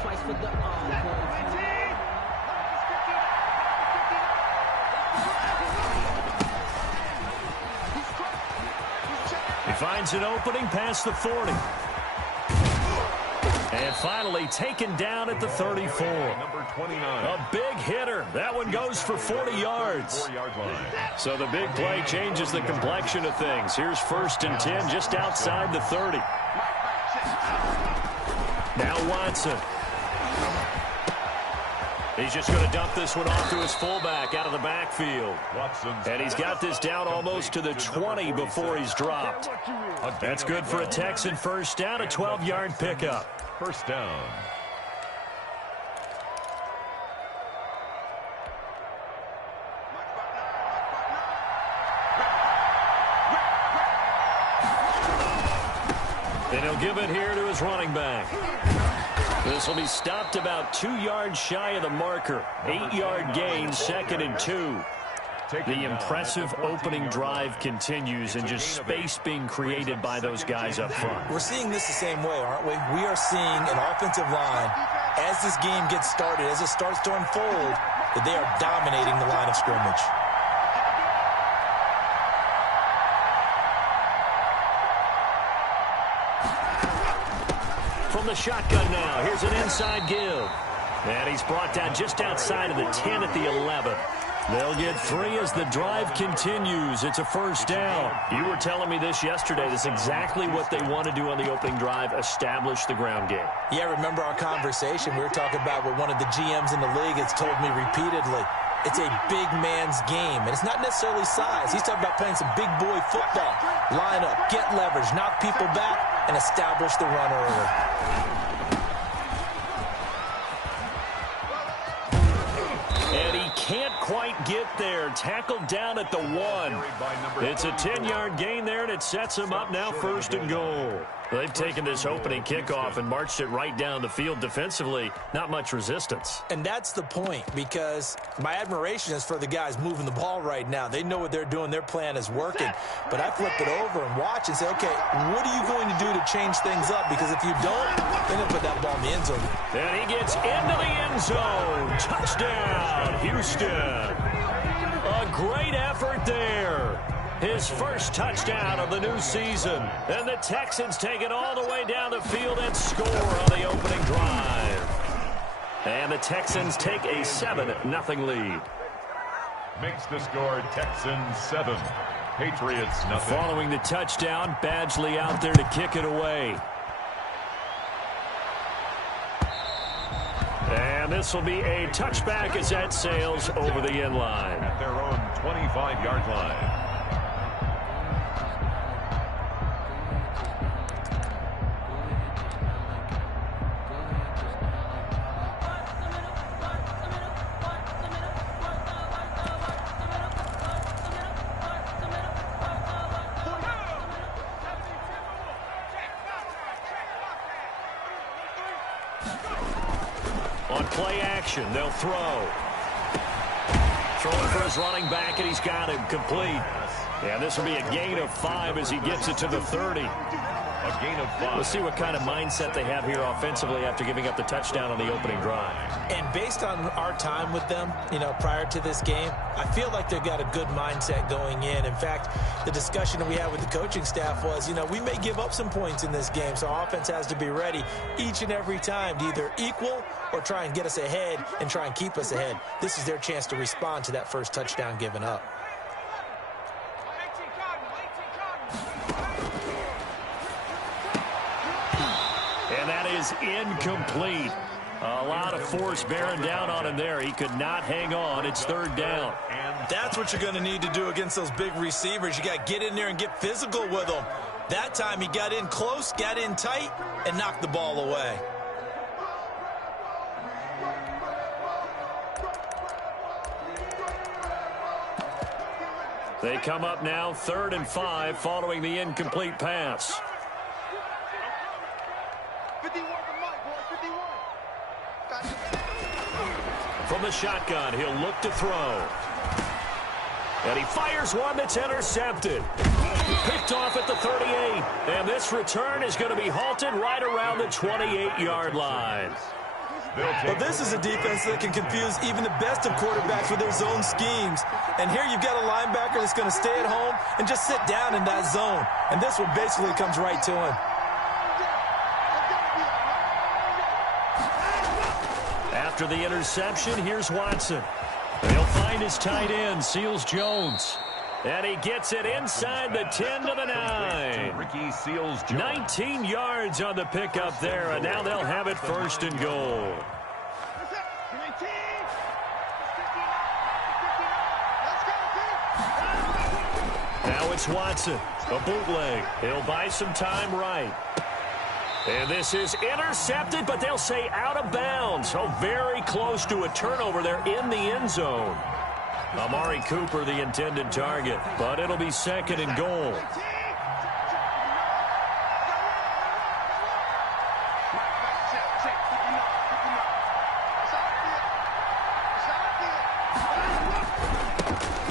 twice for the He finds an opening past the 40. And finally taken down at the 34. Number 29. A big hitter. That one goes for 40 yards. 4-yard line. So the big play changes the complexion of things. Here's 1st and 10 just outside the 30. Now Watson. He's just going to dump this one off to his fullback out of the backfield. And he's got this down almost to the 20 before he's dropped. That's good for a Texan first down, a 12-yard pickup. First down. And he'll give it here to his running back. This will be stopped about 2 yards shy of the marker. 8-yard gain, 2nd and 2. The impressive opening drive continues, and just space being created by those guys up front. We're seeing this the same way, aren't we? We are seeing an offensive line, as this game gets started, as it starts to unfold, that they are dominating the line of scrimmage. From the shotgun now, here's an inside give. And he's brought down just outside of the 10 at the 11. They'll get 3 as the drive continues. It's a first down. You were telling me this yesterday. This is exactly what they want to do on the opening drive, establish the ground game. Yeah, remember our conversation. We were talking about what one of the GMs in the league has told me repeatedly. It's a big man's game, and it's not necessarily size. He's talking about playing some big boy football. Line up, get leverage, knock people back, and establish the run early. And he can't quite get there. Tackled down at the 1. It's a 10-yard gain there, and it sets him up now 1st and goal. They've taken this opening kickoff and marched it right down the field defensively. Not much resistance. And that's the point, because my admiration is for the guys moving the ball right now. They know what they're doing. Their plan is working. But I flip it over and watch and say, okay, what are you going to do to change things up? Because if you don't, they're going to put that ball in the end zone. And he gets into the end zone. Touchdown, Houston. A great effort there. His first touchdown of the new season. And the Texans take it all the way down the field and score on the opening drive. And the Texans take a 7-0 lead. Makes the score Texans 7, Patriots nothing. Following the touchdown, Badgley out there to kick it away. And this will be a touchback as that sails over the end line. At their own 25-yard line. On play action, they'll throw. Throwing for his running back, and he's got him complete. And this will be a gain of 5 as he gets it to the 30. A gain of 5. We'll see what kind of mindset they have here offensively after giving up the touchdown on the opening drive. And based on our time with them, prior to this game, I feel like they've got a good mindset going in. In fact, the discussion that we had with the coaching staff was, we may give up some points in this game, so our offense has to be ready each and every time to either equal or try and get us ahead and try and keep us ahead. This is their chance to respond to that first touchdown given up. And that is incomplete. A lot of force bearing down on him there. He could not hang on. It's 3rd down. That's what you're going to need to do against those big receivers. You got to get in there and get physical with them. That time he got in close, got in tight, and knocked the ball away. They come up now 3rd and 5 following the incomplete pass. 51 for Mike, boy, 51. From the shotgun, he'll look to throw. And he fires one that's intercepted. Picked off at the 38. And this return is going to be halted right around the 28-yard line. Well, this is a defense that can confuse even the best of quarterbacks with their zone schemes. And here you've got a linebacker that's going to stay at home and just sit down in that zone. And this one basically comes right to him. After the interception, here's Watson. He'll find his tight end, Seals Jones. And he gets it inside the 10 to the 9. Ricky Seals Jones. 19 yards on the pickup there, and now they'll have it first and goal. Now it's Watson, a bootleg. He'll buy some time right. And this is intercepted, but they'll say out of bounds. So very close to a turnover there in the end zone. Amari Cooper, the intended target, but it'll be second and goal.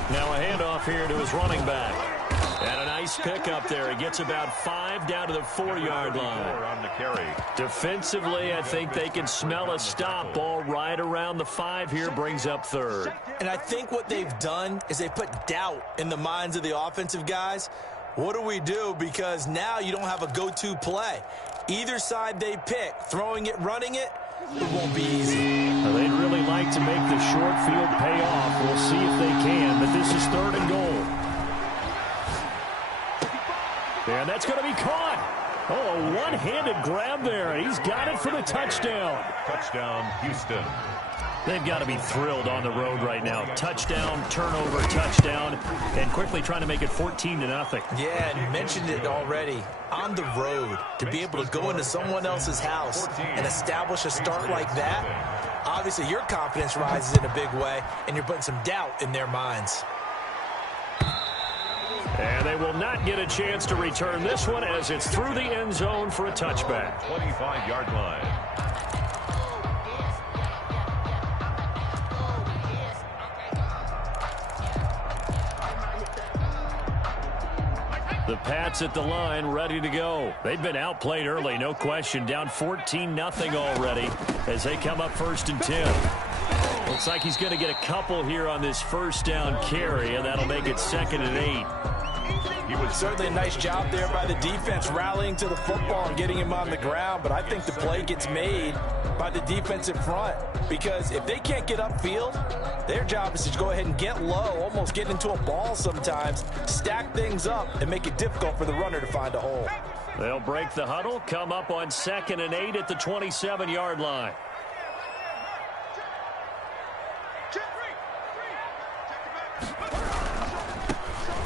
Now a handoff here to his running back. And a nice pickup there. He gets about 5 down to the 4-yard line. On the carry. Defensively, I think they can smell a stop. Ball right around the 5 here, brings up third. And I think what they've done is they put doubt in the minds of the offensive guys. What do we do? Because now you don't have a go-to play. Either side they pick, throwing it, running it, it won't be easy. Well, they'd really like to make the short field pay off. We'll see if they can, but this is third and goal. And that's going to be caught. Oh, a one-handed grab there, and he's got it for the touchdown. Touchdown, Houston. They've got to be thrilled on the road right now. Touchdown, turnover, touchdown, and quickly trying to make it 14-0. Yeah, and you mentioned it already. On the road, to be able to go into someone else's house and establish a start like that, obviously your confidence rises in a big way, and you're putting some doubt in their minds. And they will not get a chance to return this one as it's through the end zone for a touchback. 25-yard line. The Pats at the line, ready to go. They've been outplayed early, no question. Down 14-0 already as they come up first and 10. Looks like he's going to get a couple here on this first down carry, and that'll make it second and 8. He was certainly a nice job there by the defense rallying to the football and getting him on the ground, but I think the play gets made by the defensive front because if they can't get upfield, their job is to go ahead and get low, almost get into a ball sometimes, stack things up, and make it difficult for the runner to find a hole. They'll break the huddle, come up on second and 8 at the 27-yard line.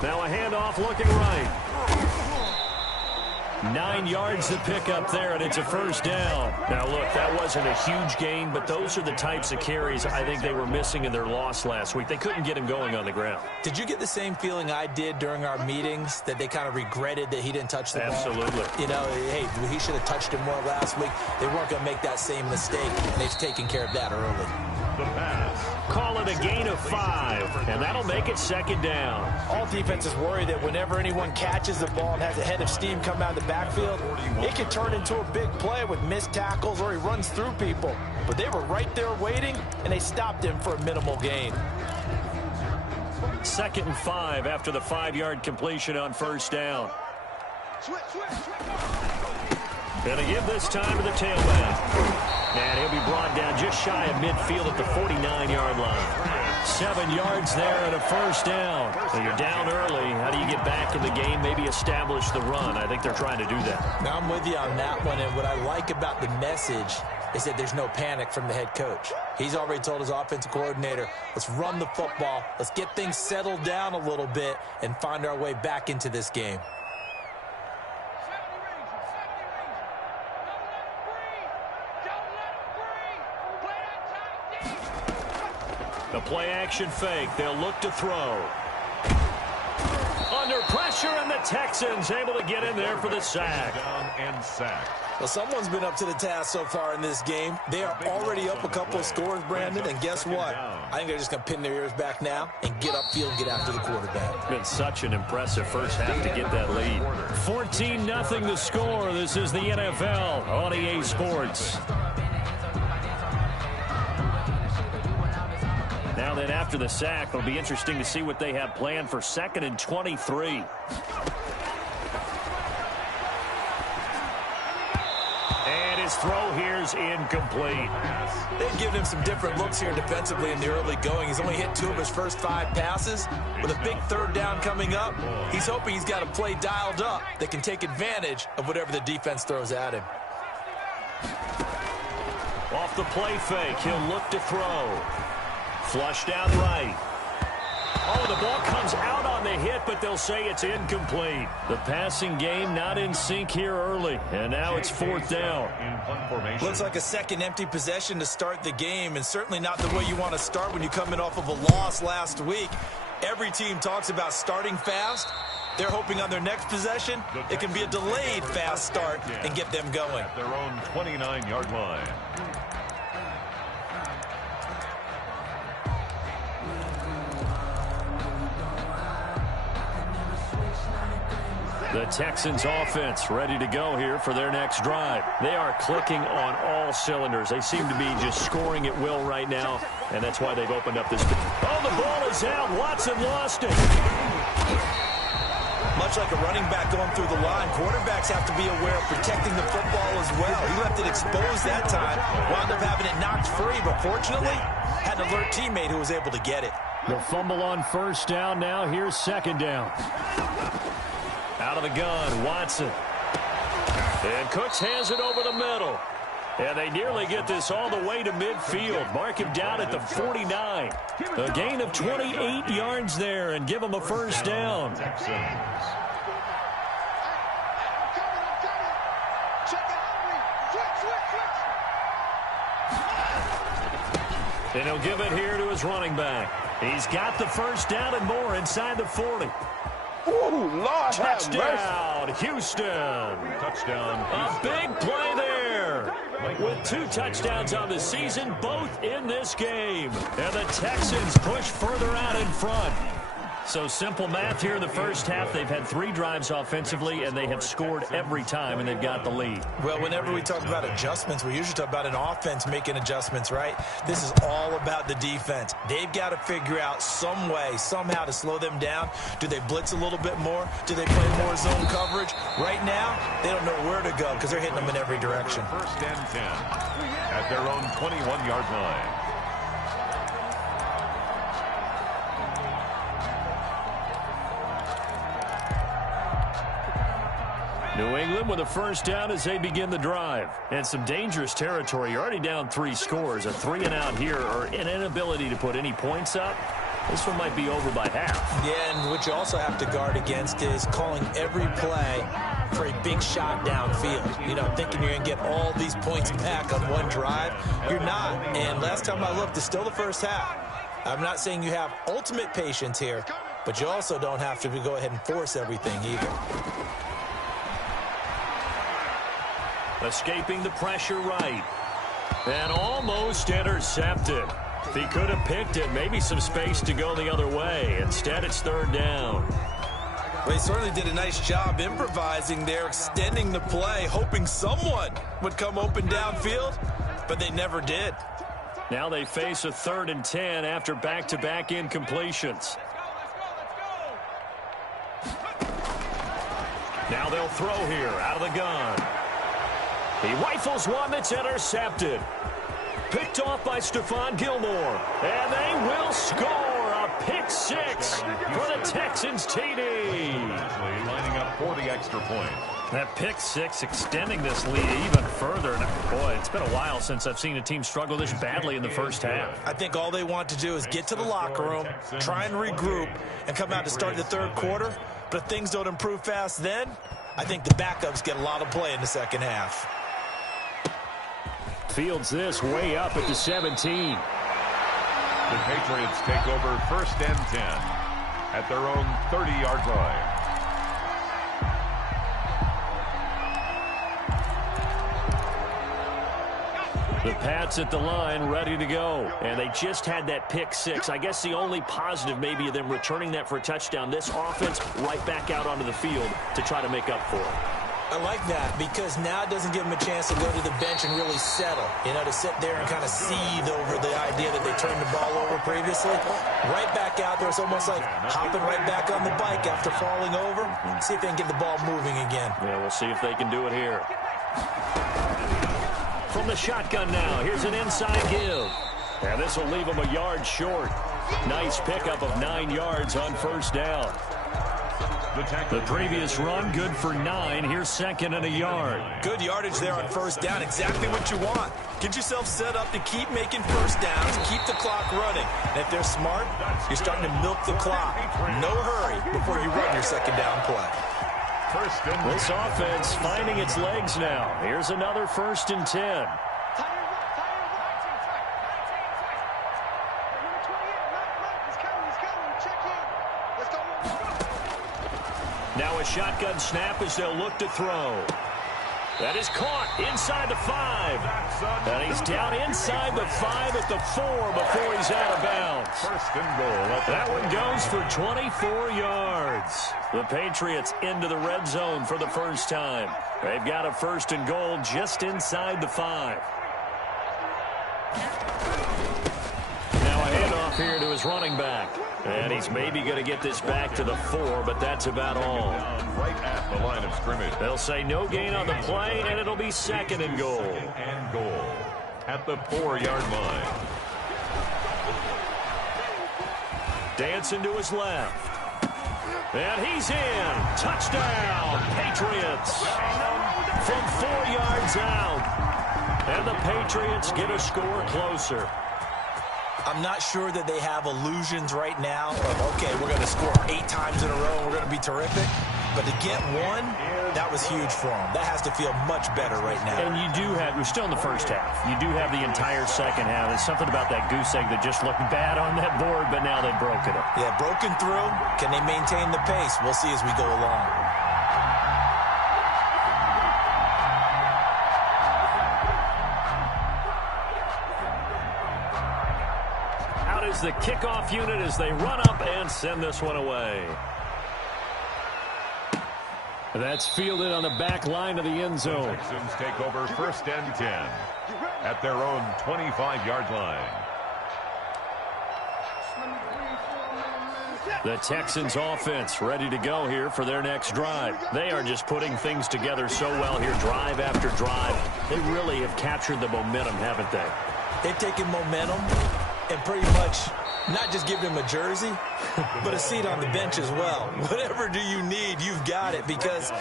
Now a handoff looking right. 9 yards to pick up there, and it's a first down. Now, look, that wasn't a huge gain, but those are the types of carries I think they were missing in their loss last week. They couldn't get him going on the ground. Did you get the same feeling I did during our meetings, that they kind of regretted that he didn't touch the ball? Absolutely. You know, hey, he should have touched him more last week. They weren't going to make that same mistake, and they've taken care of that early. The pass. Call it a gain of 5, and that'll make it second down. All defenses worry that whenever anyone catches the ball and has a head of steam come out of the backfield, it can turn into a big play with missed tackles or he runs through people. But they were right there waiting, and they stopped him for a minimal gain. Second and 5 after the 5-yard completion on first down. Gonna give this time to the tailback. And he'll be brought down just shy of midfield at the 49-yard line. 7 yards there and a first down. So you're down early. How do you get back in the game, maybe establish the run? I think they're trying to do that. Now I'm with you on that one, and what I like about the message is that there's no panic from the head coach. He's already told his offensive coordinator, let's run the football, let's get things settled down a little bit and find our way back into this game. The play-action fake. They'll look to throw. Under pressure, and the Texans able to get in there for the sack. Down and sack. Well, someone's been up to the task so far in this game. They are already up a couple of scores, Brandon, and guess what? I think they're just going to pin their ears back now and get upfield and get after the quarterback. Been such an impressive first half to get that lead. 14-0 the score. This is the NFL on EA Sports. then after the sack, it'll be interesting to see what they have planned for 2nd and 23. And his throw here's incomplete. They've given him some different looks here defensively in the early going. He's only hit 2 of his first 5 passes. With a big 3rd down coming up, he's hoping he's got a play dialed up that can take advantage of whatever the defense throws at him. Off the play fake, he'll look to throw. Flushed out right. Oh, the ball comes out on the hit, but they'll say it's incomplete. The passing game not in sync here early, and now it's 4th down. Looks like a second empty possession to start the game, and certainly not the way you want to start when you come in off of a loss last week. Every team talks about starting fast. They're hoping on their next possession, it can be a delayed fast start and get them going. At their own 29-yard line. The Texans offense ready to go here for their next drive. They are clicking on all cylinders. They seem to be just scoring at will right now, and that's why they've opened up this. Oh, the ball is out. Watson lost it. Much like a running back going through the line, quarterbacks have to be aware of protecting the football as well. He left it exposed that time, wound up having it knocked free, but fortunately, had an alert teammate who was able to get it. The fumble on 1st down now. Here's 2nd down. Out of the gun, Watson. And Cooks has it over the middle. And they nearly get this all the way to midfield. Mark him down at the 49. A gain of 28 yards there and give him a 1st down. And he'll give it here to his running back. He's got the 1st down and more inside the 40. Ooh, Lord, touchdown, Houston. Touchdown, A big play there. With 2 touchdowns on the season, both in this game. And the Texans push further out in front. So simple math here in the 1st half. They've had 3 drives offensively, and they have scored every time, and they've got the lead. Well, whenever we talk about adjustments, we usually talk about an offense making adjustments, right? This is all about the defense. They've got to figure out some way, somehow to slow them down. Do they blitz a little bit more? Do they play more zone coverage? Right now, they don't know where to go because they're hitting them in every direction. 1st and 10 at their own 21-yard line. New England with a 1st down as they begin the drive. And some dangerous territory. You're already down 3 scores. A 3-and-out here, or an inability to put any points up. This one might be over by half. Yeah, and what you also have to guard against is calling every play for a big shot downfield. You know, thinking you're going to get all these points back on one drive. You're not. And last time I looked, it's still the 1st half. I'm not saying you have ultimate patience here, but you also don't have to go ahead and force everything either. Escaping the pressure right. And almost intercepted. If he could have picked it, maybe some space to go the other way. Instead, it's 3rd down. Well, he certainly did a nice job improvising there, extending the play, hoping someone would come open downfield, but they never did. Now they face a 3rd and 10 after back-to-back incompletions. Now they'll throw here out of the gun. He rifles one that's intercepted. Picked off by Stephon Gilmore. And they will score a pick-6 for the Texans TD. Lining up for the extra point. That pick-6 extending this lead even further. And boy, it's been a while since I've seen a team struggle this badly in the 1st half. I think all they want to do is get to the locker room, try and regroup, and come out to start the 3rd quarter. But if things don't improve fast then, I think the backups get a lot of play in the 2nd half. Fields this way up at the 17. The Patriots take over 1st and 10 at their own 30-yard line. The Pats at the line ready to go. And they just had that pick-6. I guess the only positive maybe of them returning that for a touchdown. This offense right back out onto the field to try to make up for it. I like that because now it doesn't give them a chance to go to the bench and really settle, to sit there and kind of seethe over the idea that they turned the ball over previously. Right back out there. It's almost like hopping right back on the bike after falling over. See if they can get the ball moving again. Yeah, we'll see if they can do it here. From the shotgun now, here's an inside give. And this will leave them a yard short. Nice pickup of 9 yards on first down. The previous run, good for 9. Here's second and a yard. Good yardage there on first down. Exactly what you want. Get yourself set up to keep making first downs, keep the clock running. And if they're smart, you're starting to milk the clock. No hurry before you run your second down play. This offense finding its legs now. Here's another 1st and 10. Now a shotgun snap as they'll look to throw. That is caught inside the 5. And he's down inside the 5 at the 4 before he's out of bounds. First and goal. That one goes for 24 yards. The Patriots into the red zone for the first time. They've got a 1st and goal just inside the 5. Now a handoff here to his running back. And he's maybe going to get this back to the 4, but that's about all. Right at the line of scrimmage. They'll say no gain on the play, and it'll be 2nd and goal. And goal at the 4-yard line. Dancing to his left. And he's in. Touchdown, Patriots. From 4 yards out. And the Patriots get a score closer. I'm not sure that they have illusions right now of, okay, we're going to score 8 times in a row and we're going to be terrific. But to get one, that was huge for them. That has to feel much better right now. And you do have, we're still in the first half. You do have the entire second half. There's something about that goose egg that just looked bad on that board, but now they've broken it. Yeah, broken through. Can they maintain the pace? We'll see as we go along. Is the kickoff unit as they run up and send this one away. That's fielded on the back line of the end zone. The Texans take over 1st and 10 at their own 25-yard line. The Texans offense ready to go here for their next drive. They are just putting things together so well here, drive after drive. They really have captured the momentum, haven't they? They've taken momentum and pretty much not just give them a jersey, but a seat on the bench as well. Whatever do you need, you've got it, because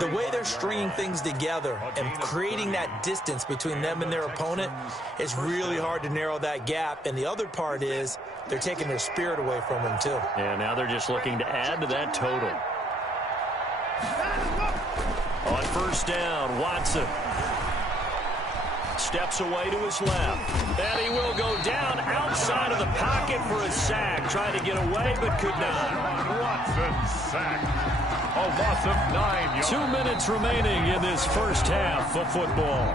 the way they're stringing things together and creating that distance between them and their opponent, it's really hard to narrow that gap. And the other part is they're taking their spirit away from them, too. And now they're just looking to add to that total. On first down, Watson steps away to his left. And he will go down outside of the pocket for a sack. Tried to get away, but could not. Watson sacked. A loss of 9 yards. 2 minutes remaining in this first half of football.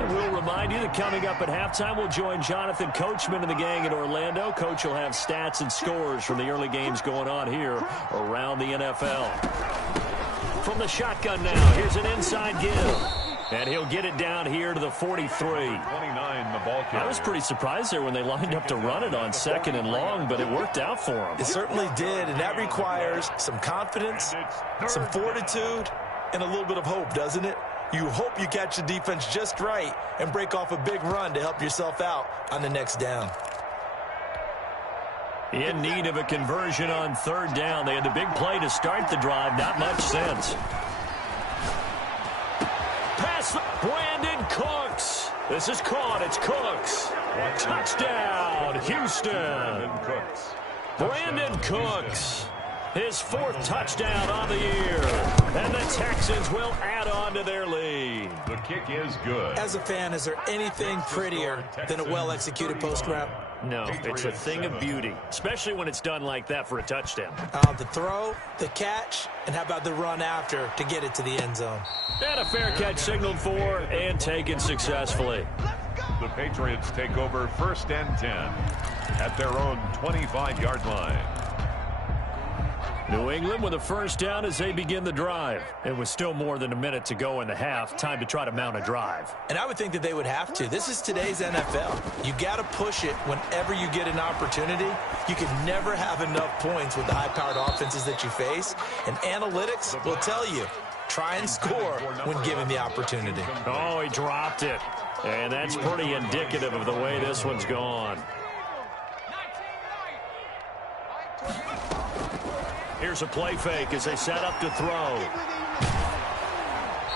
And we'll remind you that coming up at halftime, we'll join Jonathan Coachman and the gang in Orlando. Coach will have stats and scores from the early games going on here around the NFL. From the shotgun now, here's an inside give. And he'll get it down here to the 43. 29, the ball carrier. I was pretty surprised there when they lined up to run it on 2nd and long, but it worked out for him. It certainly did, and that requires some confidence, some fortitude, and a little bit of hope, doesn't it? You hope you catch the defense just right and break off a big run to help yourself out on the next down. In need of a conversion on 3rd down. They had the big play to start the drive. Not much sense. Pass, Brandon Cooks. This is caught. It's Cooks. Touchdown, Houston. Brandon Cooks. His 4th touchdown on the year. And the Texans will add on to their lead. The kick is good. As a fan, is there anything prettier than a well-executed post route? No, it's a thing of beauty, especially when it's done like that for a touchdown. The throw, the catch, and how about the run after to get it to the end zone? And a fair catch signaled for and taken successfully. The Patriots take over 1st and 10 at their own 25-yard line. New England with a first down as they begin the drive. It was still more than a minute to go in the half. Time to try to mount a drive. And I would think that they would have to. This is today's NFL. You got to push it whenever you get an opportunity. You can never have enough points with the high-powered offenses that you face. And analytics will tell you, try and score when given the opportunity. Oh, he dropped it. And that's pretty indicative of the way this one's gone. Here's a play fake as they set up to throw.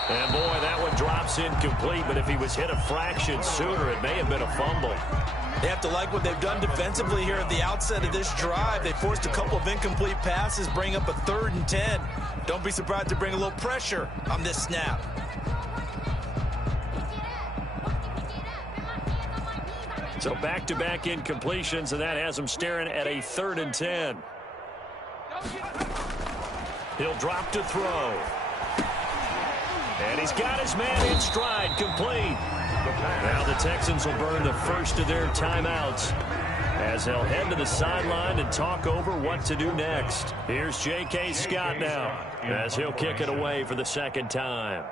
And, boy, that one drops incomplete, but if he was hit a fraction sooner, it may have been a fumble. They have to like what they've done defensively here at the outset of this drive. They forced a couple of incomplete passes, bring up a 3rd and 10. Don't be surprised to bring a little pressure on this snap. So back-to-back incompletions, and that has him staring at a 3rd and 10. He'll drop to throw. And he's got his man in stride, complete. Now the Texans will burn the first of their timeouts as they'll head to the sideline and talk over what to do next. Here's J.K. Scott now as he'll kick it away for the second time.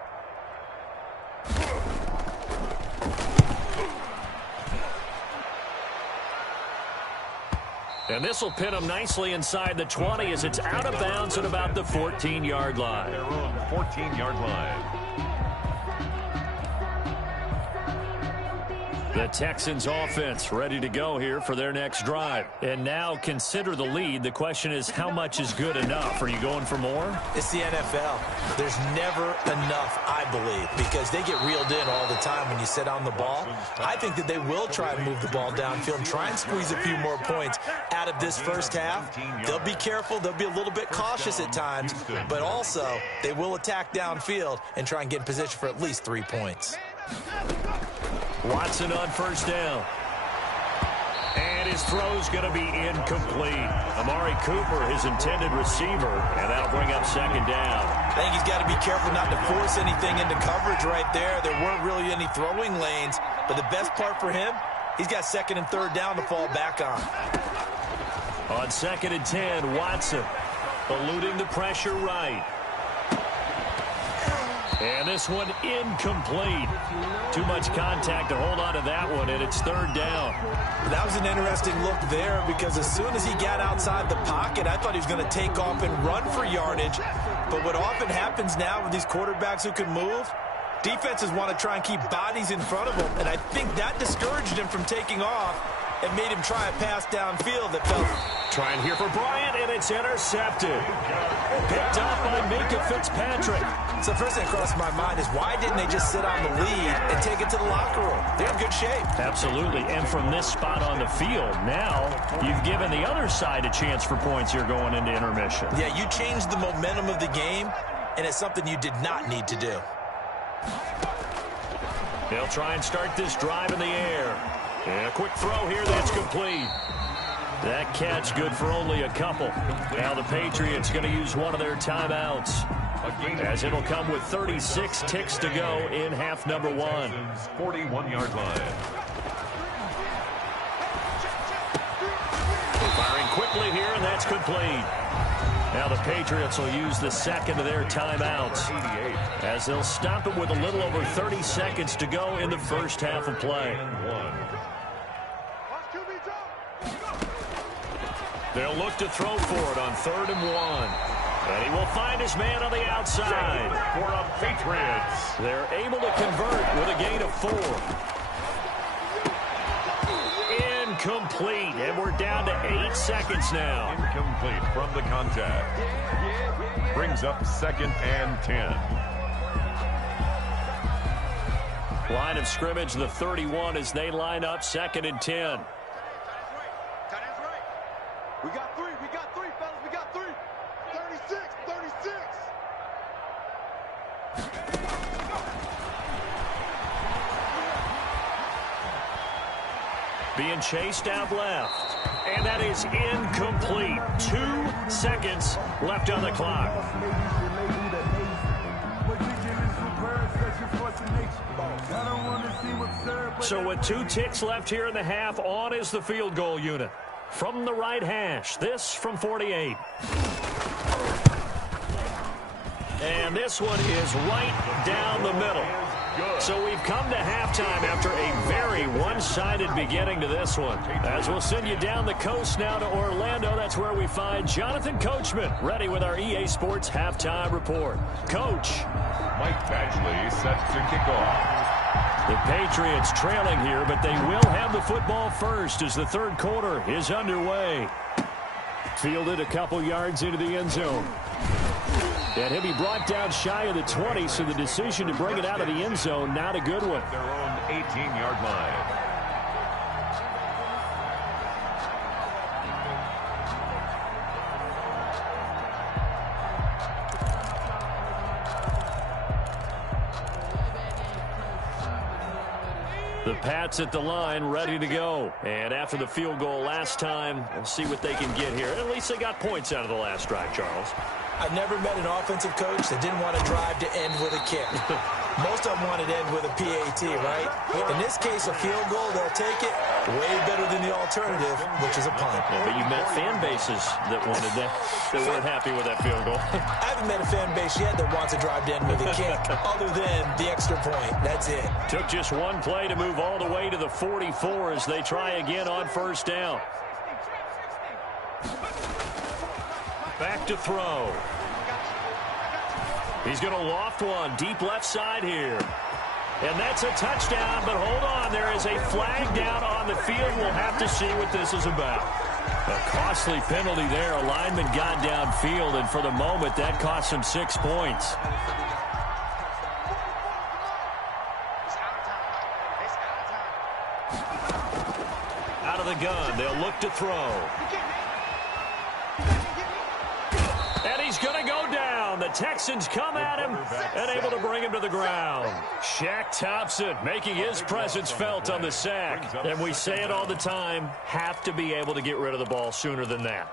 And this will pin him nicely inside the 20 as it's out of bounds at about the 14-yard line. Their own 14-yard line. The Texans offense ready to go here for their next drive. And now consider the lead. The question is, how much is good enough? Are you going for more? It's the NFL. There's never enough, I believe, because they get reeled in all the time when you sit on the ball. I think that they will try and move the ball downfield and try and squeeze a few more points out of this first half. They'll be careful. They'll be a little bit cautious at times, but also they will attack downfield and try and get in position for at least 3 points. Watson on first down. And his throw's going to be incomplete. Amari Cooper, his intended receiver, and that'll bring up second down. I think he's got to be careful not to force anything into coverage right there. There weren't really any throwing lanes, but the best part for him, he's got 2nd and 3rd down to fall back on. On 2nd and 10, Watson eluding the pressure right. And this one incomplete. Too much contact to hold on to that one, and it's 3rd down. That was an interesting look there because as soon as he got outside the pocket, I thought he was going to take off and run for yardage. But what often happens now with these quarterbacks who can move, defenses want to try and keep bodies in front of them, and I think that discouraged him from taking off and made him try a pass downfield that felt... Trying here for Bryant, and it's intercepted. Picked up by Minka Fitzpatrick. So first thing that crossed my mind is why didn't they just sit on the lead and take it to the locker room? They're in good shape. Absolutely, and from this spot on the field, now you've given the other side a chance for points here going into intermission. Yeah, you changed the momentum of the game, and it's something you did not need to do. They'll try and start this drive in the air. And a quick throw here that's complete. That catch good for only a couple. Now the Patriots going to use one of their timeouts, as it'll come with 36 ticks to go in half number 1. 41-yard line. Firing quickly here, and that's complete. Now the Patriots will use the 2nd of their timeouts, as they'll stop it with a little over 30 seconds to go in the first half of play. They'll look to throw for it on 3rd and 1. And he will find his man on the outside. For the Patriots. They're able to convert with a gain of 4. Incomplete. And we're down to 8 seconds now. Incomplete from the contact. Brings up 2nd and 10. Line of scrimmage, the 31, as they line up 2nd and 10. We got 3, fellas, we got 3. 36, 36. Being chased out left. And that is incomplete. 2 seconds left on the clock. So with 2 ticks left here in the half, on is the field goal unit. From the right hash, this from 48. And this one is right down the middle. So we've come to halftime after a very one-sided beginning to this one. As we'll send you down the coast now to Orlando, that's where we find Jonathan Coachman ready with our EA Sports halftime report. Coach. Mike Badgley set to kick off. The Patriots trailing here, but they will have the football first as the third quarter is underway. Fielded a couple yards into the end zone. And he'll be brought down shy of the 20, so the decision to bring it out of the end zone, not a good one. Their own 18-yard line. The Pats at the line, ready to go. And after the field goal last time, we'll see what they can get here. At least they got points out of the last drive, Charles. I've never met an offensive coach that didn't want to drive to end with a kick. Most of them want to end with a PAT, right? In this case, a field goal, they'll take it way better than the alternative, which is a punt. Yeah, but you met fan bases that wanted that weren't happy with that field goal. I haven't met a fan base yet that wants to drive to end with a kick, other than the extra point. That's it. Took just one play to move all the way to the 44 as they try again on first down. Back to throw. He's going to loft one deep left side here. And that's a touchdown, but hold on. There is a flag down on the field. We'll have to see what this is about. A costly penalty there. A lineman got downfield, and for the moment, that cost him 6 points. Out of the gun. They'll look to throw. And he's going to go down. The Texans come at him and able to bring him to the ground. Shaq Thompson making his presence felt on the sack. And we say it all the time, have to be able to get rid of the ball sooner than that.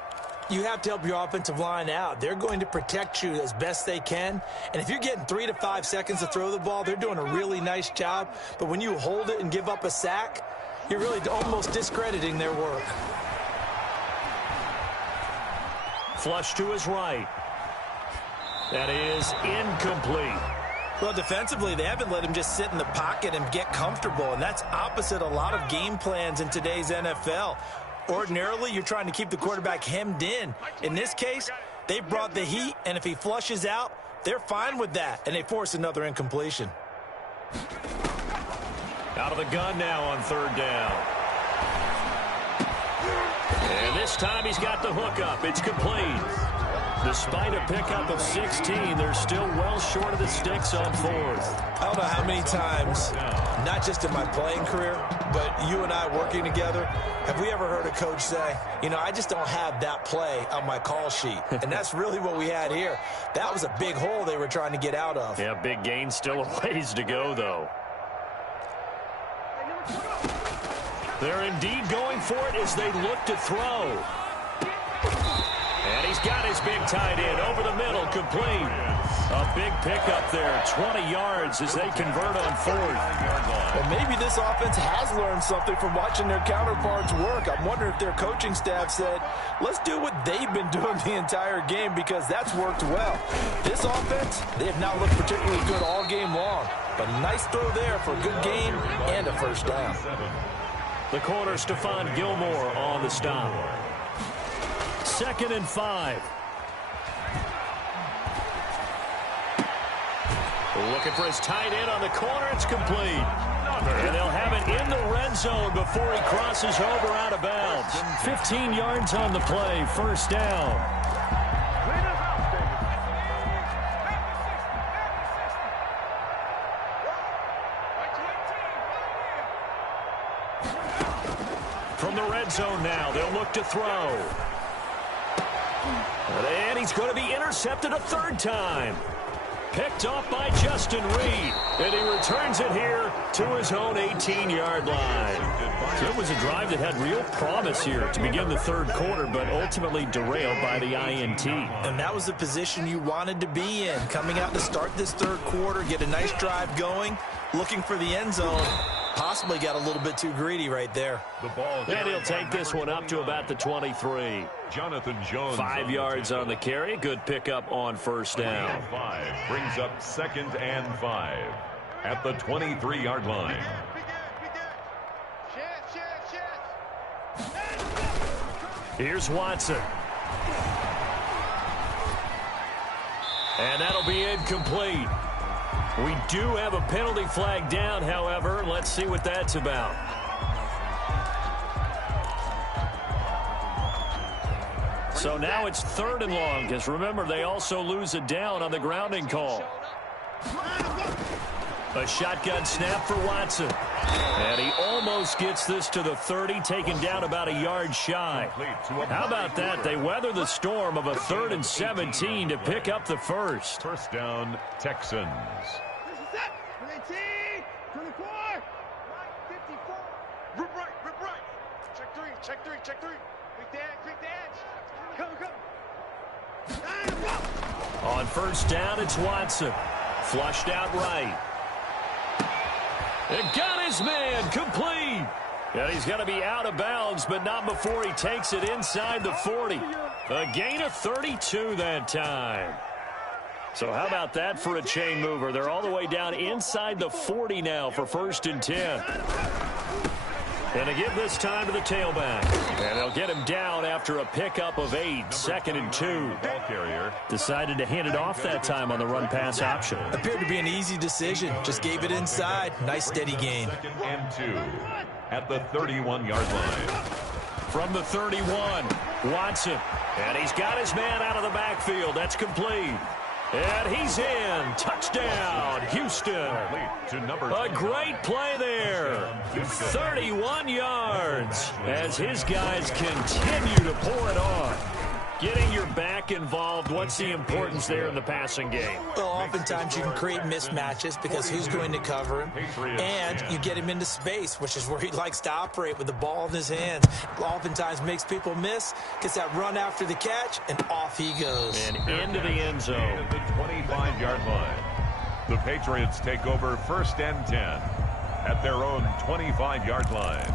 You have to help your offensive line out. They're going to protect you as best they can. And if you're getting 3 to 5 seconds to throw the ball, they're doing a really nice job. But when you hold it and give up a sack, you're really almost discrediting their work. Flush to his right. That is incomplete. Well, defensively, they haven't let him just sit in the pocket and get comfortable, and that's opposite a lot of game plans in today's NFL. Ordinarily, you're trying to keep the quarterback hemmed in. In this case, they brought the heat, and if he flushes out, they're fine with that, and they force another incompletion. Out of the gun now on third down. And this time he's got the hook up. It's complete. Despite a pickup of 16, they're still well short of the sticks on fourth. I don't know how many times, not just in my playing career, but you and I working together, have we ever heard a coach say, you know, I just don't have that play on my call sheet. And that's really what we had here. That was a big hole they were trying to get out of. Yeah, big gain, still a ways to go, though. They're indeed going for it as they look to throw. And he's got his big tight end over the middle, complete. A big pickup there, 20 yards as they convert on fourth. Well, maybe this offense has learned something from watching their counterparts work. I'm wondering if their coaching staff said, let's do what they've been doing the entire game because that's worked well. This offense, they have not looked particularly good all game long. But nice throw there for a good game and a first down. The corner, Stephon Gilmore on the stop. 2nd and 5. Looking for his tight end on the corner. It's complete. And they'll have it in the red zone before he crosses over out of bounds. 15 yards on the play. First down. From the red zone now, they'll look to throw. And he's going to be intercepted a third time. Picked off by Justin Reed. And he returns it here to his own 18-yard line. So it was a drive that had real promise here to begin the third quarter, but ultimately derailed by the INT. And that was the position you wanted to be in. Coming out to start this third quarter, get a nice drive going, looking for the end zone. Possibly got a little bit too greedy right there. The ball. And he'll take this one up to about the 23. Jonathan Jones. 5 yards on the carry. Good pickup on first down. 5 brings up 2nd and 5 at the 23-yard line. Here's Watson. And that'll be incomplete. We do have a penalty flag down, however. Let's see what that's about. So now it's 3rd and long, because remember, they also lose a down on the grounding call. A shotgun snap for Watson. And he almost gets this to the 30, taken down about a yard shy. How about that? They weather the storm of a 3rd and 17 to pick up the first. First down, Texans. 24. 54. Rip right. Check three. Quick dance. Come. On first down, it's Watson. Flushed out right. It got his man complete. And he's going to be out of bounds, but not before he takes it inside the 40. A gain of 32 that time. So how about that for a chain mover? They're all the way down inside the 40 now for 1st and 10. And to give this time to the tailback. And they'll get him down after a pickup of 8. 2nd and 2. Ball carrier Decided to hand it off that time on the run-pass option. Appeared to be an easy decision. Just gave it inside. Nice steady gain. 2nd and 2 at the 31-yard line. From the 31, Watson. And he's got his man out of the backfield. That's complete. And he's in. Touchdown, Houston. A great play there. 31 yards as his guys continue to pour it on. Getting your back involved, what's the importance there in the passing game? Well, oftentimes you can create mismatches because who's going to cover him, and you get him into space, which is where he likes to operate with the ball in his hands. Oftentimes makes people miss, gets that run after the catch, and off he goes. And into the end zone. At the 25-yard line. The Patriots take over 1st and 10 at their own 25-yard line.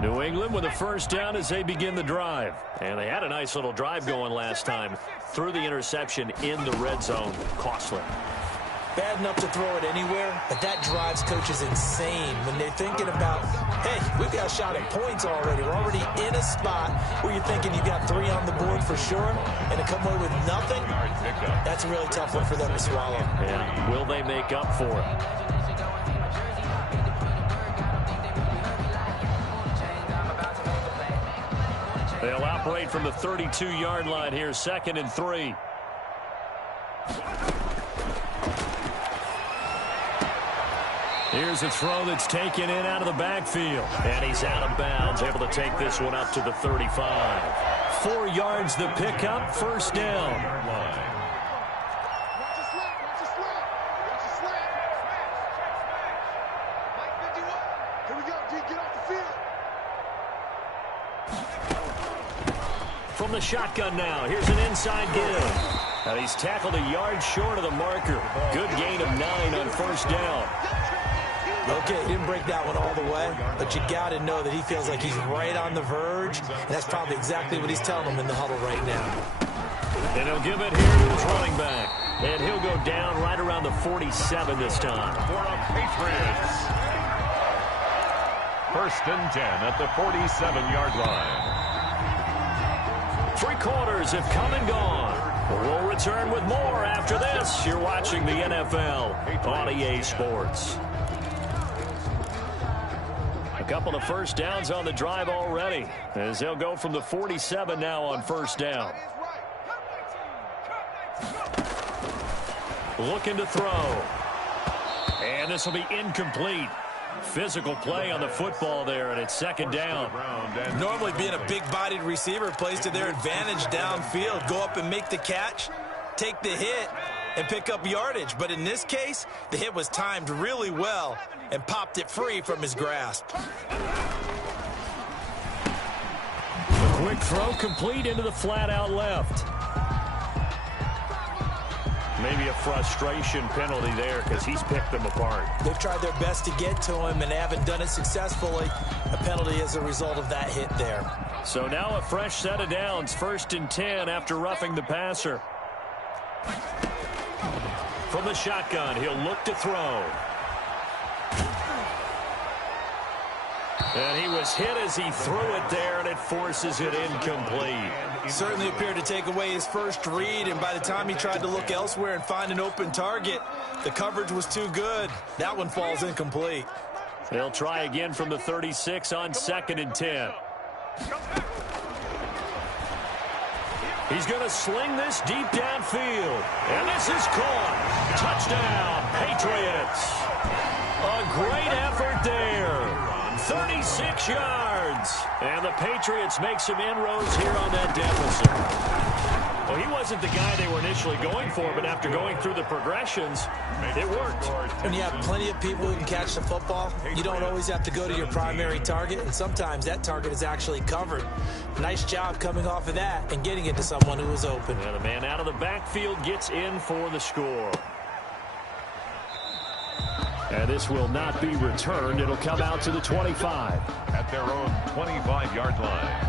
New England with a first down as they begin the drive. And they had a nice little drive going last time. Threw the interception in the red zone. Costly. Bad enough to throw it anywhere, but that drives coaches insane when they're thinking about, hey, we've got a shot at points already. We're already in a spot where you're thinking you got 3 on the board for sure, and to come away with nothing, that's a really tough one for them to swallow. And will they make up for it? They'll operate from the 32-yard line here, 2nd and 3. Here's a throw that's taken in out of the backfield. And he's out of bounds, able to take this one up to the 35. 4 yards the pickup, first down. From the shotgun now, here's an inside give. And he's tackled a yard short of the marker. Good gain of 9 on first down. Okay, didn't break that one all the way, but you got to know that he feels like he's right on the verge, and that's probably exactly what he's telling them in the huddle right now. And he'll give it here to his running back. And he'll go down right around the 47 this time. For the Patriots. 1st and 10 at the 47-yard line. 3 quarters have come and gone. We'll return with more after this. You're watching the NFL on EA Sports. A couple of first downs on the drive already, as they'll go from the 47 now on first down. Looking to throw. And this will be incomplete. Physical play on the football there, and it's 2nd down. Normally being a big-bodied receiver plays to their advantage downfield. Go up and make the catch, take the hit, and pick up yardage. But in this case, the hit was timed really well and popped it free from his grasp. A quick throw complete into the flat out left. Maybe a frustration penalty there because he's picked them apart. They've tried their best to get to him and haven't done it successfully. A penalty as a result of that hit there. So now a fresh set of downs, 1st and 10 after roughing the passer. From the shotgun, he'll look to throw. And he was hit as he threw it there, and it forces it incomplete. Certainly appeared to take away his first read, and by the time he tried to look elsewhere and find an open target, the coverage was too good. That one falls incomplete. They'll try again from the 36 on 2nd and 10. He's going to sling this deep downfield. And this is caught. Touchdown, Patriots. A great effort there. 36 yards. And the Patriots make some inroads here on that deficit. Well, he wasn't the guy they were initially going for, but after going through the progressions, it worked. When you have plenty of people who can catch the football, you don't always have to go to your primary target, and sometimes that target is actually covered. Nice job coming off of that and getting it to someone who was open. And the man out of the backfield gets in for the score. And this will not be returned. It'll come out to the 25. At their own 25-yard line.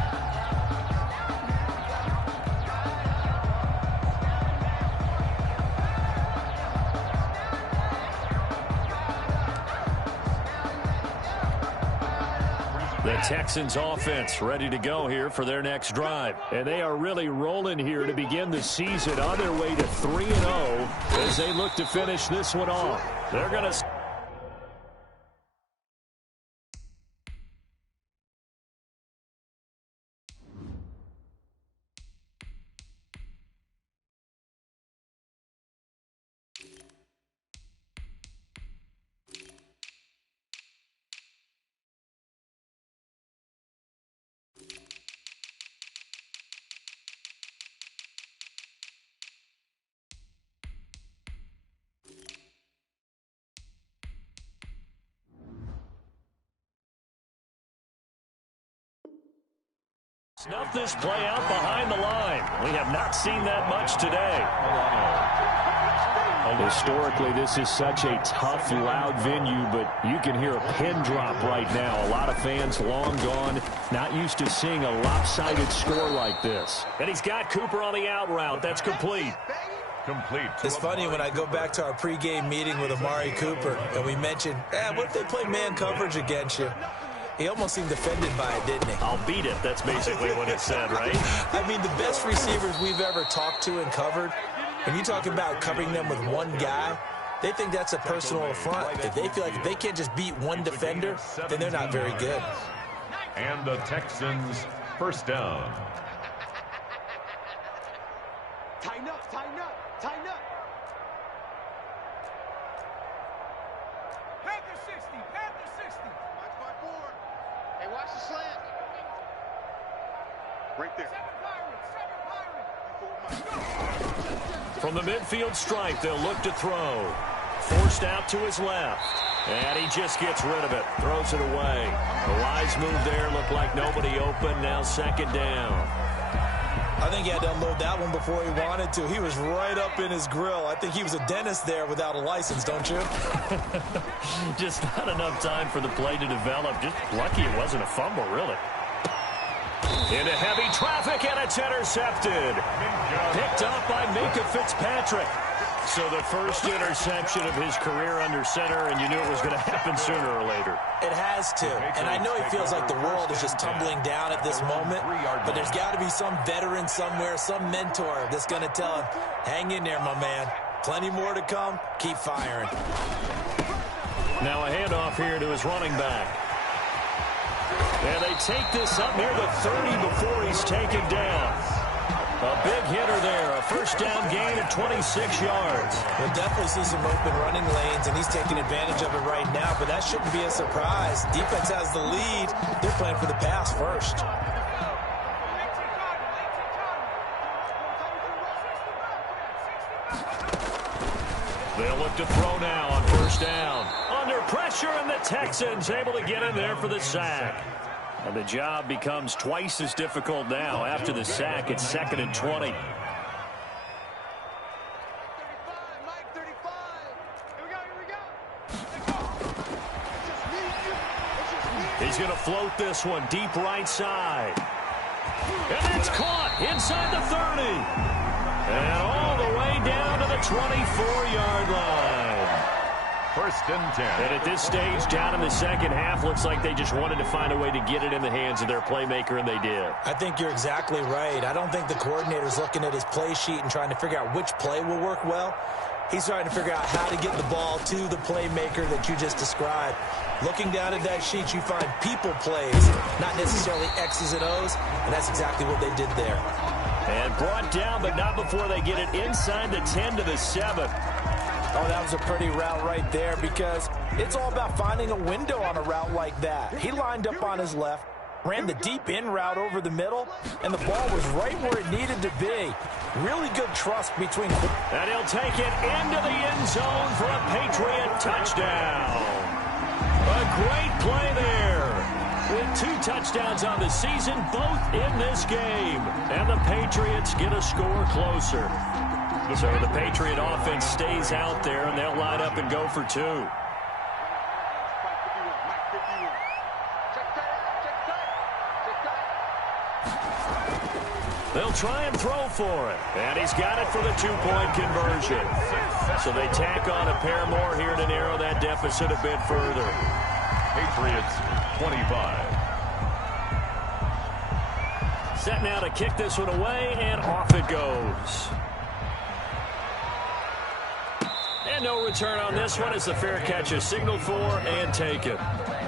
The Texans offense ready to go here for their next drive. And they are really rolling here to begin the season on their way to 3-0 as they look to finish this one off. They're going to... Snuff this play out behind the line. We have not seen that much today. Historically, this is such a tough, loud venue, but you can hear a pin drop right now. A lot of fans long gone, not used to seeing a lopsided score like this. And he's got Cooper on the out route. That's complete. It's funny when I go back to our pregame meeting with Amari Cooper, and we mentioned, what if they play man coverage against you? He almost seemed offended by it, didn't he? I'll beat it. That's basically what it said, right? I mean, the best receivers we've ever talked to and covered, when you talk about covering them with one guy, they think that's a personal affront. If they feel like if they can't just beat one defender, then they're not very good. And the Texans first down. Tighten up, tighten up, tighten up. Panther 60, Panther 60. Watch my board. Hey, watch the slant. Right there. From the midfield stripe, they'll look to throw. Forced out to his left. And he just gets rid of it. Throws it away. The wise move there. Looked like nobody open. Now 2nd down. I think he had to unload that one before he wanted to. He was right up in his grill. I think he was a dentist there without a license, don't you? Just not enough time for the play to develop. Just lucky it wasn't a fumble, really. Into heavy traffic, and it's intercepted. Picked up by Minka Fitzpatrick. So the first interception of his career under center, and you knew it was going to happen sooner or later. It has to. And I know he feels like the world is just tumbling down at this moment, but there's got to be some veteran somewhere, some mentor that's going to tell him, hang in there, my man. Plenty more to come. Keep firing. Now a handoff here to his running back. And they take this up near the 30 before he's taken down. A big hitter there. A first down gain of 26 yards. We'll definitely see some open running lanes, and he's taking advantage of it right now, but that shouldn't be a surprise. Defense has the lead. They're playing for the pass first. They'll look to throw now on first down. Under pressure, and the Texans able to get in there for the sack. And the job becomes twice as difficult now after the sack. It's 2nd and 20. going to float this one deep right side. And it's caught inside the 30. And all the way down to the 24-yard line. First and 10. And at this stage, down in the second half, looks like they just wanted to find a way to get it in the hands of their playmaker, and they did. I think you're exactly right. I don't think the coordinator's looking at his play sheet and trying to figure out which play will work well. He's trying to figure out how to get the ball to the playmaker that you just described. Looking down at that sheet, you find people plays, not necessarily X's and O's, and that's exactly what they did there. And brought down, but not before they get it inside the 10 to the 7. Oh, that was a pretty route right there because it's all about finding a window on a route like that. He lined up on his left, ran the deep in route over the middle, and the ball was right where it needed to be. Really good trust between. And he'll take it into the end zone for a Patriot touchdown. A great play there. With 2 touchdowns on the season, both in this game. And the Patriots get a score closer. So the Patriot offense stays out there, and they'll line up and go for 2. They'll try and throw for it. And he's got it for the 2-point conversion. So they tack on a pair more here to narrow that deficit a bit further. Patriots 25. Set now to kick this one away, and off it goes. And no return on this one as the fair catch is signaled for and taken.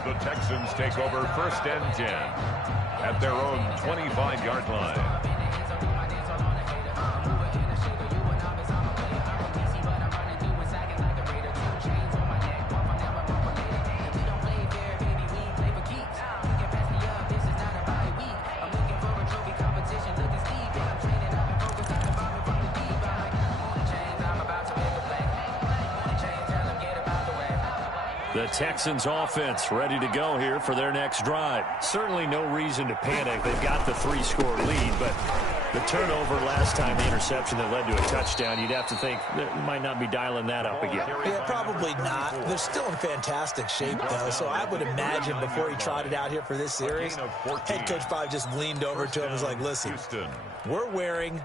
The Texans take over first and 10 at their own 25-yard line. The Texans offense ready to go here for their next drive. Certainly no reason to panic. They've got the 3-score lead, but the turnover last time, the interception that led to a touchdown, you'd have to think they might not be dialing that up again. Yeah, probably not. They're still in fantastic shape, though, so I would imagine before he trotted out here for this series, head coach probably just leaned over to him and was like, listen, we're wearing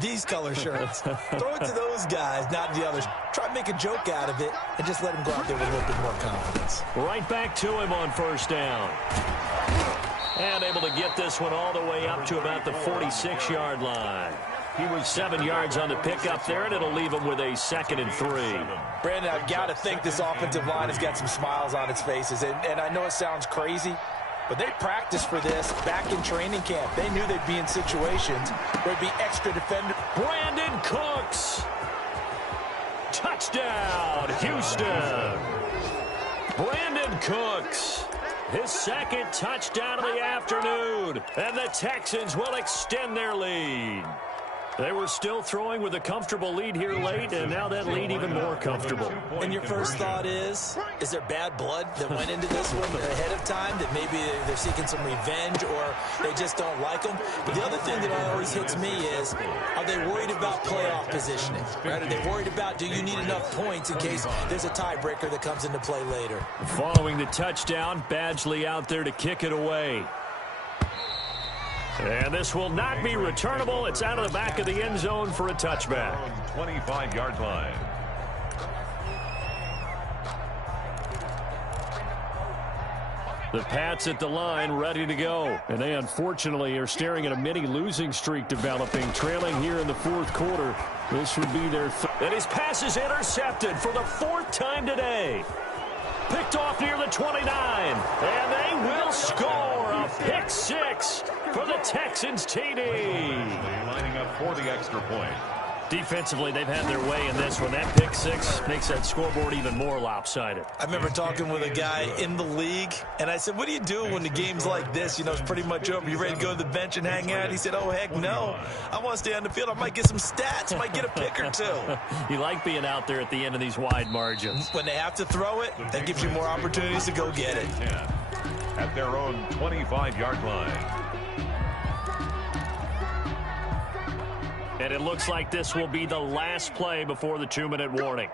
these color shirts. Throw it to those guys, not the others. Try to make a joke out of it and just let him go out there with a little bit more confidence. Right back to him on first down. And able to get this one all the way up to about the 46-yard line. He was 7 yards on the pickup there, and it'll leave him with a 2nd and 3. Brandon, I've got to think this offensive line has got some smiles on its faces. And I know it sounds crazy, but they practiced for this back in training camp. They knew they'd be in situations where it'd be extra defender. Brandon Cooks. Touchdown, Houston. Brandon Cooks. His 2nd touchdown of the afternoon. And the Texans will extend their lead. They were still throwing with a comfortable lead here late, and now that lead even more comfortable. And your first thought is there bad blood that went into this one ahead of time, that maybe they're seeking some revenge or they just don't like them? But the other thing that always hits me is, are they worried about playoff positioning? Right? Are they worried about, do you need enough points in case there's a tiebreaker that comes into play later? Following the touchdown, Badgley out there to kick it away. And this will not be returnable. It's out of the back of the end zone for a touchback. 25-yard line. The Pats at the line ready to go. And they unfortunately are staring at a mini losing streak developing, trailing here in the 4th quarter. This would be their and his pass is intercepted for the 4th time today. Picked off near the 29. And they will score a pick 6 for the Texans TD. Lining up for the extra point. Defensively, they've had their way in this one. That pick 6 makes that scoreboard even more lopsided. I remember talking with a guy in the league, and I said, what do you do when the game's like this? You know, it's pretty much over. You ready to go to the bench and hang out? He said, oh, heck no. I want to stay on the field. I might get some stats. Might get a pick or 2. You like being out there at the end of these wide margins. When they have to throw it, that gives you more opportunities to go get it. At their own 25-yard line. And it looks like this will be the last play before the 2-minute warning.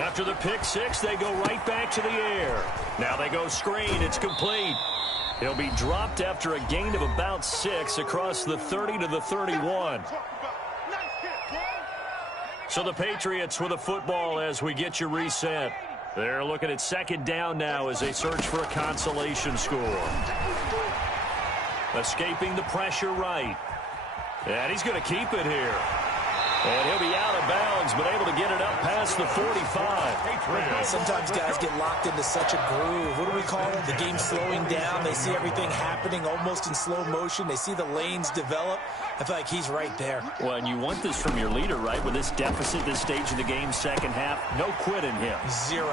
After the pick six, they go right back to the air. Now they go screen. It's complete. He'll be dropped after a gain of about 6 across the 30 to the 31. So the Patriots with a football as we get you reset. They're looking at second down now as they search for a consolation score. Escaping the pressure right. And he's going to keep it here. And he'll be out of bounds, but able to get it up past the 45. Sometimes guys get locked into such a groove. What do we call it? The game slowing down. They see everything happening almost in slow motion. They see the lanes develop. I feel like he's right there. Well, and you want this from your leader, right? With this deficit, this stage of the game, second half, no quit in him. 0.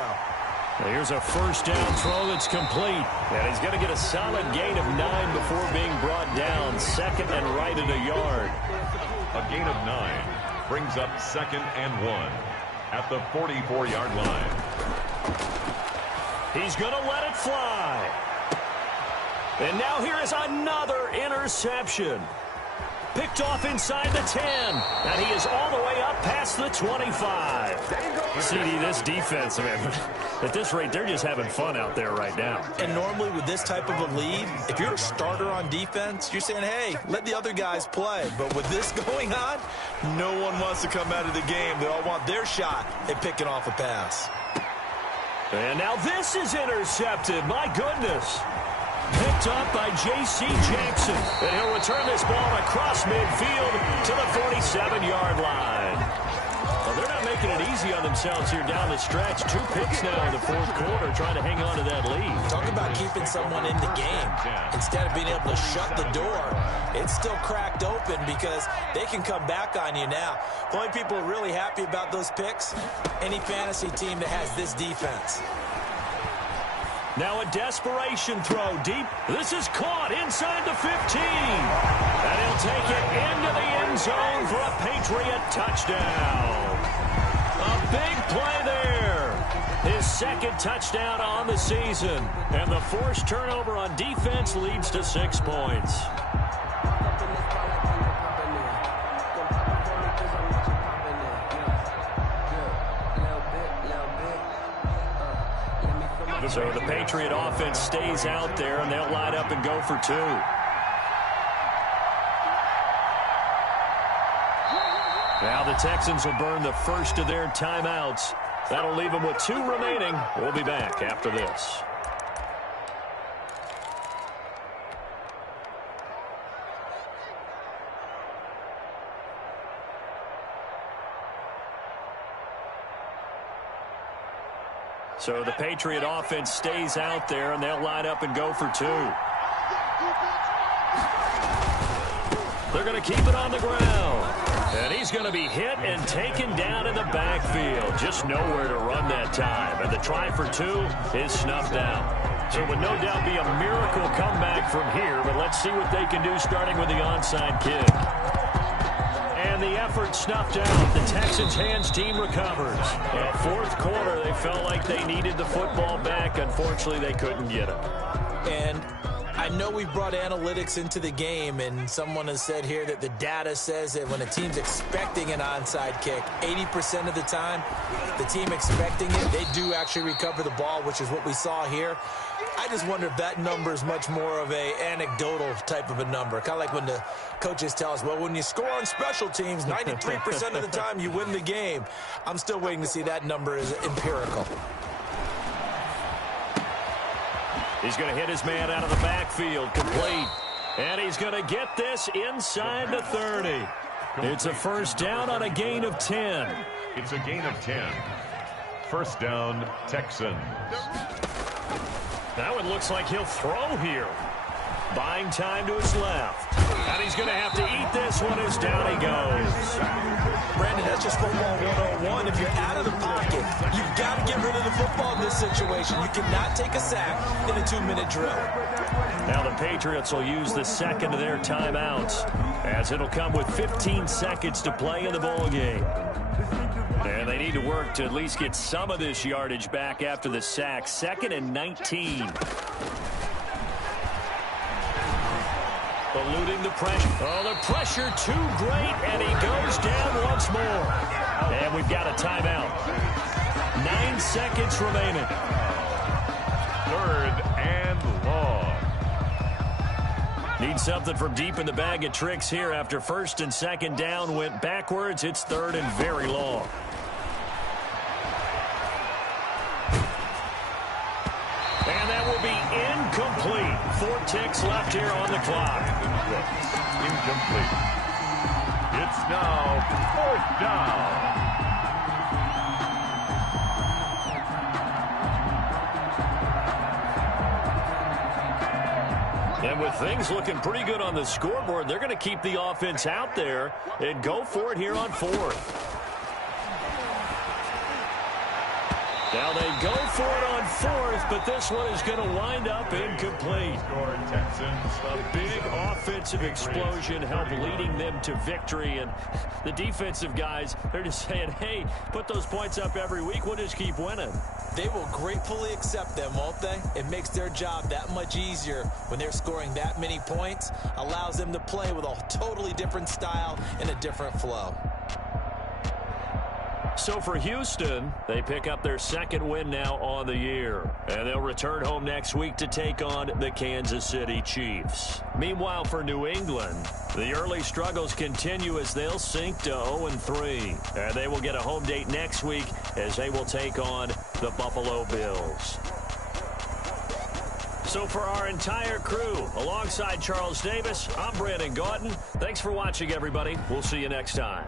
Here's a first down throw that's complete. And he's going to get a solid gain of 9 before being brought down. Second and right at a yard. A gain of 9 brings up second and 1 at the 44-yard line. He's going to let it fly. And now here is another interception. Picked off inside the 10. And he is all the way up past the 25. CD, this defense, man, at this rate, they're just having fun out there right now. And normally with this type of a lead, if you're a starter on defense, you're saying, hey, let the other guys play. But with this going on, no one wants to come out of the game. They all want their shot at picking off a pass. And now this is intercepted. My goodness. Picked up by J.C. Jackson. And he'll return this ball across midfield to the 47-yard line. Well, they're not making it easy on themselves here down the stretch. 2 picks now in the fourth quarter trying to hang on to that lead. Talk about keeping someone in the game. Instead of being able to shut the door, it's still cracked open because they can come back on you now. The only people really happy about those picks, any fantasy team that has this defense. Now a desperation throw deep. This is caught inside the 15. And he'll take it into the end zone for a Patriot touchdown. A big play there. His second touchdown on the season. And the forced turnover on defense leads to 6 points. So the Patriot offense stays out there, and they'll line up and go for 2. Now the Texans will burn the first of their timeouts. That'll leave them with 2 remaining. We'll be back after this. So the Patriot offense stays out there, and they'll line up and go for 2. They're going to keep it on the ground. And he's going to be hit and taken down in the backfield. Just nowhere to run that time. And the try for 2 is snuffed out. So it would no doubt be a miracle comeback from here, but let's see what they can do starting with the onside kick. And the effort snuffed out. The Texans' hands team recovers. Fourth quarter, they felt like they needed the football back. Unfortunately, they couldn't get it. And I know we've brought analytics into the game, and someone has said here that the data says that when a team's expecting an onside kick, 80% of the time, the team expecting it, they do actually recover the ball, which is what we saw here. I just wonder if that number is much more of a anecdotal type of a number. Kind of like when the coaches tell us, well, when you score on special teams, 93% of the time you win the game. I'm still waiting to see that number is empirical. He's going to hit his man out of the backfield, complete. And he's going to get this inside the 30. It's a first down on a gain of 10. It's a gain of 10. First down, Texans. Now it looks like he'll throw here. Buying time to his left. And he's going to have to eat this one as down he goes. Brandon, that's just football 101. If you're out of the pocket, you've got to get rid of the football in this situation. You cannot take a sack in a 2-minute drill. Now the Patriots will use the second of their timeouts, as it'll come with 15 seconds to play in the ball game. And they need to work to at least get some of this yardage back after the sack. 2nd and 19. Eluding the pressure. Oh, the pressure too great, and he goes down once more. And we've got a timeout. 9 seconds remaining. 3rd and long. Need something from deep in the bag of tricks here after 1st and 2nd down went backwards. It's 3rd and very long. And that will be incomplete. 4 ticks left here on the clock. Incomplete. It's now 4th down. And with things looking pretty good on the scoreboard, they're going to keep the offense out there and go for it here on 4th. Now they go for it on 4th, but this one is going to wind up incomplete. A big offensive explosion helped leading them to victory, and the defensive guys, they're just saying, hey, put those points up every week, we'll just keep winning. They will gratefully accept them, won't they? It makes their job that much easier when they're scoring that many points, allows them to play with a totally different style and a different flow. So for Houston, they pick up their 2nd win now on the year. And they'll return home next week to take on the Kansas City Chiefs. Meanwhile, for New England, the early struggles continue as they'll sink to 0-3. And they will get a home date next week as they will take on the Buffalo Bills. So for our entire crew, alongside Charles Davis, I'm Brandon Gauton. Thanks for watching, everybody. We'll see you next time.